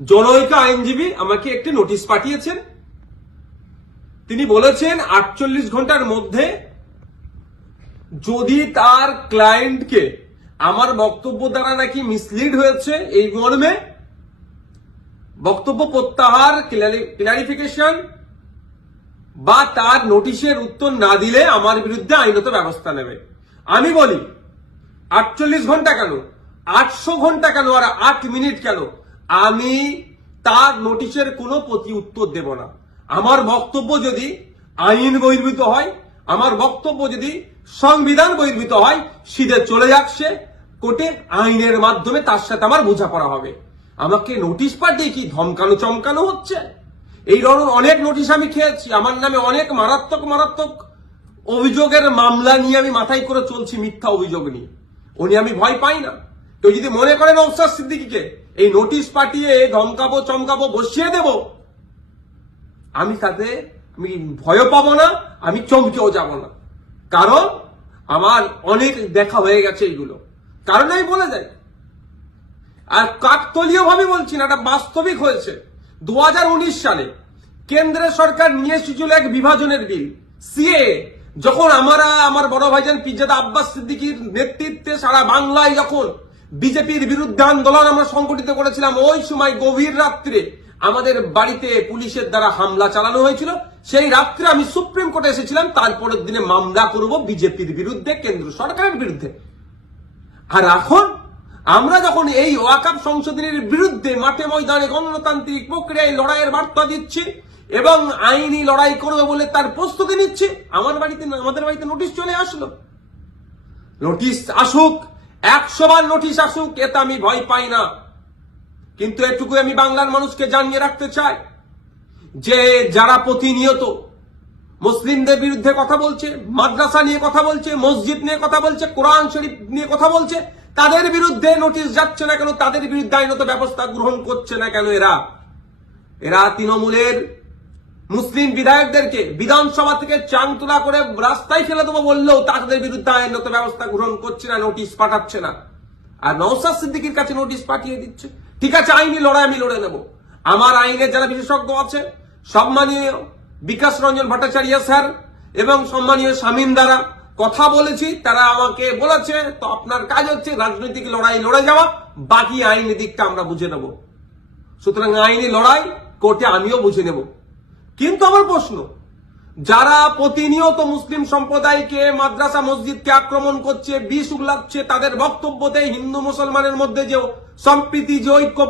জনৈক আইনজীবী আমাকে একটি নোটিশ পাঠিয়েছেন। তিনি বলেছেন 48 ঘন্টার মধ্যে যদি তার ক্লায়েন্টকে আমার বক্তব্য দ্বারা নাকি মিসলিড হয়েছে এই মর্মে বক্তব্য প্রত্যাহার, ক্লারিফিকেশন বা তার নোটিশের উত্তর না দিলে আমার বিরুদ্ধে আইনত ব্যবস্থা নেবে। আমি বলি 48 ঘন্টা কেন, 800 ঘন্টা কেন, আর 8 মিনিট কেন, আমি তার নোটিশের কোনো প্রতি উত্তর দেব না। আমার বক্তব্য যদি আইন বহির্ভূত হয়, আমার বক্তব্য যদি সংবিধান বহির্ভূত হয়, সিধে চলে যাক সে কোর্টে, আইনের মাধ্যমে তার সাথে আমার বোঝাপড়া হবে। আমাকে নোটিশ পাঠিয়ে কি ধমকানো চমকানো হচ্ছে? এই ধরনের অনেক নোটিশ আমি খেয়েছি। আমার নামে অনেক মারাত্মক অভিযোগের মামলা নিয়ে আমি মাথায় করে চলছি, মিথ্যা অভিযোগ নিয়ে। উনি আমি ভয় পাই না। কেউ যদি মনে করেন নওশাদ সিদ্দিকীকে এই নোটিশ পাঠিয়ে ধমকাবো চমকাবো বসিয়ে দেব, আমি তাতে আমি ভয় পাবো না, আমি চমকেও যাব না। কারণ আমার অনেক দেখা হয়ে গেছে এইগুলো। কারণ আমি বলে যাই, আর কাকতলীয় ভাবে বলছি না, এটা বাস্তবিক হয়েছে। 2019 সালে কেন্দ্রের সরকার নিয়ে এসেছিল এক বিভাজনের বিল, সিএ। যখন আমার বড় ভাইজান পিরজাদা আব্বাস সিদ্দিকীর নেতৃত্বে সারা বাংলায় যখন বিজেপির বিরুদ্ধে আন্দোলন আমরা সংগঠিত করেছিলাম, ওই সময় গভীর রাত্রে আমাদের বাড়িতে পুলিশের দ্বারা হামলা চালানো হয়েছিল। সেই রাত্রে আমি সুপ্রিম কোর্টে এসেছিলাম, তারপরের দিনে মামলা করব বিজেপির বিরুদ্ধে, কেন্দ্র সরকারের বিরুদ্ধে। আর এখন আমরা যখন এই ওয়াকফ সংশোধনের বিরুদ্ধে মাঠে ময়দানে গণতান্ত্রিক প্রক্রিয়ায় লড়াইয়ের বার্তা দিচ্ছি এবং আইনি লড়াই করবে বলে তার প্রস্তুতি নিচ্ছি, আমাদের বাড়িতে নোটিশ চলে আসলো। নোটিশ আসুক, 100 বার নোটিশ আসুক, এতে আমি ভয় পাই না। কিন্তু এটুকু আমি বাংলার মানুষকে জানিয়ে রাখতে চাই যে যারা প্রতিনিয়ত মুসলিমদের বিরুদ্ধে কথা বলছে, মাদ্রাসা নিয়ে কথা বলছে, মসজিদ নিয়ে কথা বলছে, কোরআন শরীফ নিয়ে কথা বলছে, তাদের বিরুদ্ধে নোটিশ যাচ্ছে না কেন, তাদের বিরুদ্ধে আইনত ব্যবস্থা গ্রহণ করছে না কেন? এরা তৃণমূলের মুসলিম বিধায়কদেরকে বিধানসভা থেকে চাংতলা করে রাস্তায় ফেলে দেবো বললেও তাদের বিরুদ্ধে আইনত ব্যবস্থা গ্রহণ করছে না, নোটিশ পাঠাচ্ছে না। আর নওশাদ সিদ্দিকীর কাছে নোটিশ পাঠিয়ে দিচ্ছে। ঠিক আছে, আইনি লড়াই আমি লড়ে নেব। আমার আইনের যারা বিশেষজ্ঞ আছে, সম্মানীয় বিকাশ রঞ্জন ভট্টাচার্য স্যার এবং সম্মানীয় শামীম দ্বারা কথা বলেছি, তারা আমাকে বলেছে তো আপনার কাজ হচ্ছে রাজনৈতিক লড়াই লড়ে যাওয়া, বাকি আইনি দিকটা আমরা বুঝে নেব। সুতরাং আইনি লড়াই কোর্টে আমিও বুঝে নেব। কিন্তু আমার প্রশ্ন, যারা প্রতিনিয়ত মুসলিম সম্প্রদায়কে, মাদ্রাসা মসজিদকে আক্রমণ করছে, বিষ উগলাচ্ছে, তাদের বক্তব্যতে হিন্দু মুসলমানের মধ্যে যে সম্প্রীতি, যে ঐক্য